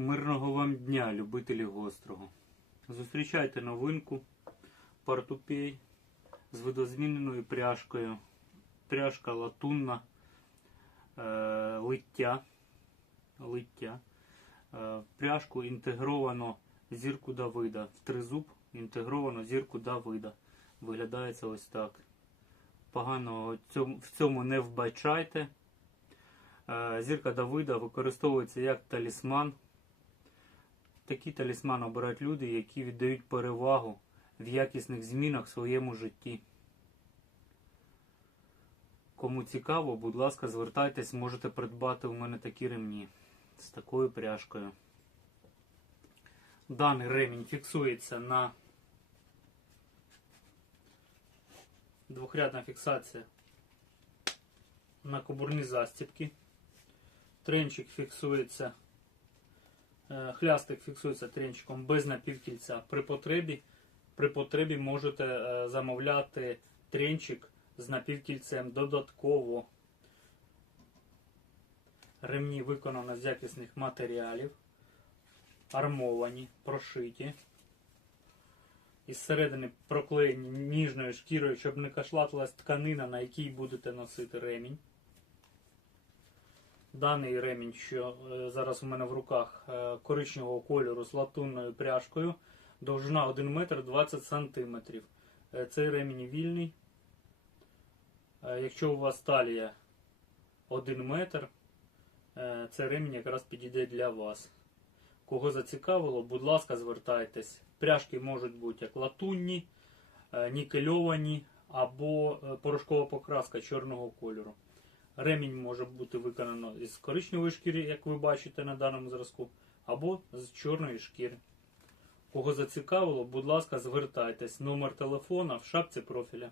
Мирного вам дня, любителі гострого. Зустрічайте новинку портупей з видозміненою пряжкою. Пряжка латунна, е, лиття. лиття. Е, пряжку інтегровано зірку Давида. В тризуб інтегровано зірку Давида. Виглядає це ось так. Поганого в цьому не вбачайте. Е, Зірка Давида використовується як талісман. Такий талісман обирають люди, які віддають перевагу в якісних змінах в своєму житті. Кому цікаво, будь ласка, звертайтесь, можете придбати у мене такі ремні з такою пряжкою. Даний ремінь фіксується на двохрядна фіксація на кобурні застібки. Тренчик фіксується, хлястик фіксується тренчиком без напівкільця. При потребі, при потребі можете е, замовляти тренчик з напівкільцем додатково. Ремні виконано з якісних матеріалів, армовані, прошиті. Із середини проклеєні ніжною шкірою, щоб не кашлатилась тканина, на якій будете носити ремінь. Даний ремінь, що е, зараз у мене в руках е, коричневого кольору з латунною пряжкою, довжина 1 метр 20 сантиметрів. Е, Цей ремінь вільний. Якщо у вас талія 1 метр, цей ремінь якраз підійде для вас. Кого зацікавило, будь ласка, звертайтесь. Пряжки можуть бути як латунні, нікельовані або порошкова покраска чорного кольору. Ремінь може бути виконано із коричневої шкіри, як ви бачите на даному зразку, або з чорної шкіри. Кого зацікавило, будь ласка, звертайтесь. Номер телефона в шапці профіля.